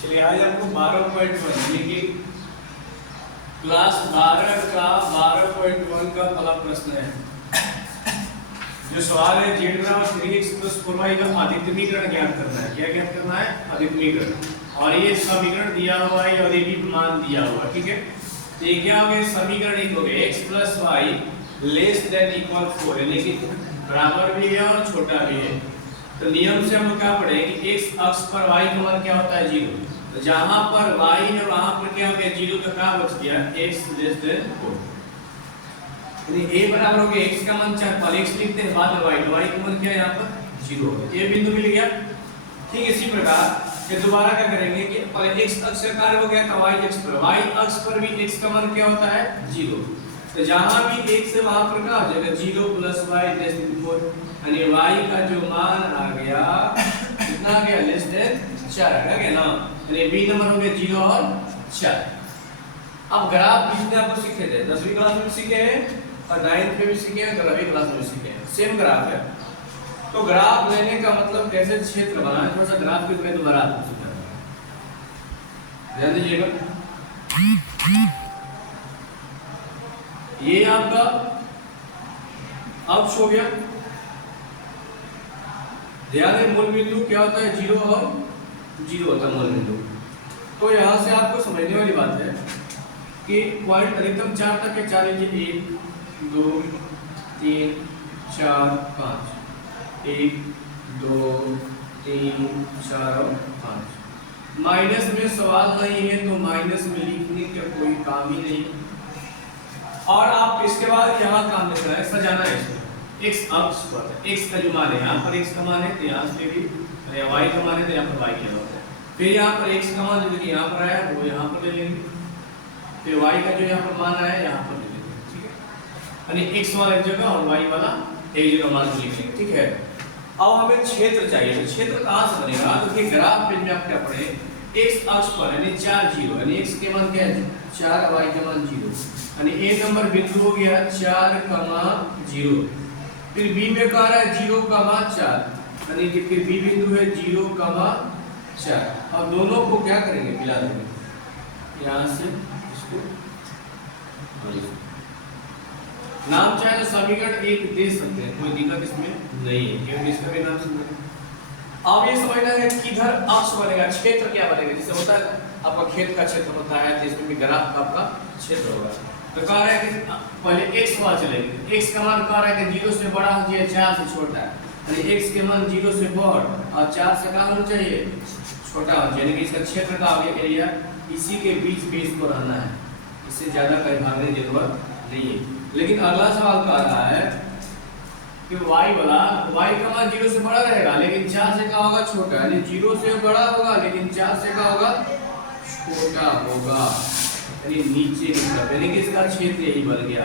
चलिए आज आपको 12.1 यानी कि क्लास 12 का 12.1 का पहला प्रश्न है। जो सवाल है z बराबर 3x + 4y का अधिकतमीकरण ज्ञात करना है। क्या ज्ञात करना है? अधिकतमीकरण। और ये समीकरण दिया हुआ है और ये भी मान दिया हुआ है, ठीक है। तो ये क्या हो गया? समीकरण एक हो गया x + y < 4 यानी कि बराबर भी है और छोटा भी है। तो नियम से हम लोग क्या पढ़ेंगे कि x अक्ष पर y का मान क्या होता है? 0। तो जहां पर y है वहां पर क्या हो गया? 0 का क्या बच गया? x < 4। यानी a बराबर हो गया x का मान 4, पहले x लिखते हैं बाद में y, तो y का मान क्या है यहां पर? 0 है। ये बिंदु मिल गया। ठीक इसी प्रकार ये दोबारा क्या करेंगे कि पहले x अक्ष का कार्य हो गया था y अक्ष पर, y अक्ष पर भी x का मान क्या होता है? 0। तो जहां भी x है वहां पर क्या हो जाएगा? 0 + y < 4 यानी y का जो मान आ गया कितना आ गया? <4 आ गया ना। यानी b नंबर हो गया 0 और 4। अब ग्राफ जिसने आपको सीखे थे 10वीं क्लास में सीखे हैं और 9th में भी सीखे हैं, 11वीं क्लास में भी सीखे हैं, सेम ग्राफ है। तो ग्राफ लेने का मतलब कैसे क्षेत्र बनाना, थोड़ा सा ग्राफ के मैं दोबारा आपको सिखाऊंगा, ध्यान दीजिएगा। ये आपका अक्ष हो गया, ध्यान है मूल बिंदु क्या होता है? 0 और 0 होता है मूल बिंदु। तो यहां से आपको समझने वाली बात है कि पॉइंट अधिकतम 4 तक है। 4 लीजिए 1 2 3 4 5, 1 2 3 4 और 5। माइनस में सवाल नहीं है तो माइनस में लिखने का कोई काम ही नहीं। और आप इसके बाद यहाँ काम लिखना है, सजाना है इसको x अक्ष पर। x का जो मान है यहाँ पर x का मान है तो यहाँ से भी y का मान है तो यहाँ पर y क्या होता है। फिर यहाँ पर x का मान जो कि यहाँ पर आया वो यहाँ पर ले लेंगे, फिर y का जो यहाँ पर मान आया यहाँ पर ले लेंगे, ठीक है। यानी x वाला एक जगह और y वाला एक जगह मान लिख लेंगे, ठीक है। अब हमें क्षेत्र चाहिए, तो क्षेत्र कहाँ से बनेगा? तो कि ग्राफ पेज में आप क्या पढ़े, x अक्ष पर यानी 4 0 यानी x के मान क्या है? 4, y का मान 0 यानी a नंबर बिंदु हो गया 4, 0। फिर b में कह रहा है 0, 4 यानी कि फिर b बिंदु है 0, 4। और दोनों को क्या करेंगे? मिला देंगे यहाँ से इसको। नाम चाहे तो समीकरण एक दे सकते हैं, कोई दिक्कत इसमें नहीं है, क्योंकि इसका भी नाम समझ। अब ये समझना है किधर अक्ष बनेगा, क्षेत्र क्या बनेगा। जैसे होता है आपका खेत का क्षेत्र होता है, जिसमें भी ग्राफ का आपका क्षेत्र होगा। तो कह रहा है कि पहले x मान चलेंगे, x का मान कह रहा है कि 0 से बड़ा होना चाहिए, 4 से छोटा है। यानी x के मान 0 से बड़ा और 4 से कम होना चाहिए, छोटा होना चाहिए। यानी कि इसका क्षेत्र का आगे एरिया इसी के बीच बीच को रहना है, इससे ज्यादा कहीं भागने की जरूरत नहीं है। लेकिन अगला सवाल कह रहा है कि y वाला y का मान 0 से बड़ा रहेगा लेकिन 4 से क्या होगा? छोटा। यानी 0 से बड़ा होगा लेकिन 4 से क्या होगा? छोटा होगा। यानी नीचे की तरफ, यानी कि इसका क्षेत्र यही बन गया।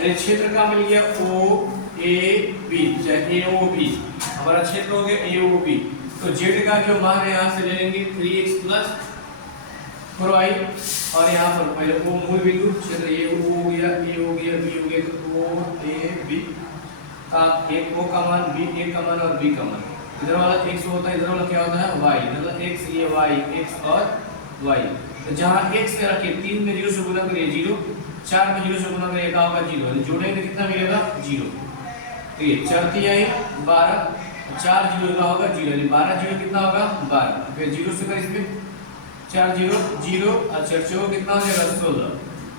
यानी क्षेत्र का मिल गया OAB, चाहे AOB। हमारा क्षेत्र हो गया AOB। तो z का जो मान है यहाँ से ले लेंगे 3x + 4y और यहाँ पर पहले O मूल बिंदु क्षेत्र A O हो गया, A हो गया, B हो गया, तो OAB का एक O का मान, B A का मान और B का मान। इधर वाला x होता है, इधर वाला क्या होता है? y। इधर x, ये y, x और y। तो जहां x से रखिए 3 में 0 से गुणा करिए 0, 4 में 0 से गुणा करिए क्या होगा? 0। यानी जोड़ेंगे तो कितना मिलेगा? 0। तो ये 4 3 12, 4 0 का होगा 0, यानी 12 0 कितना होगा? 12। फिर 0 से कर इसमें 4 0 0 और 4 4 कितना हो जाएगा? 16।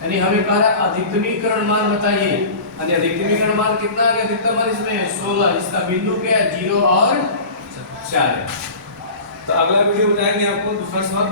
यानी हमें कह रहा है अधिकतमीकरण मान बताइए। यानी अधिकतमीकरण मान कितना आ गया? अधिकतम मान इसमें है 16। इसका बिंदु क्या है? 0 और 4 है। तो अगला वीडियो बताएंगे आपको दूसरा सवाल।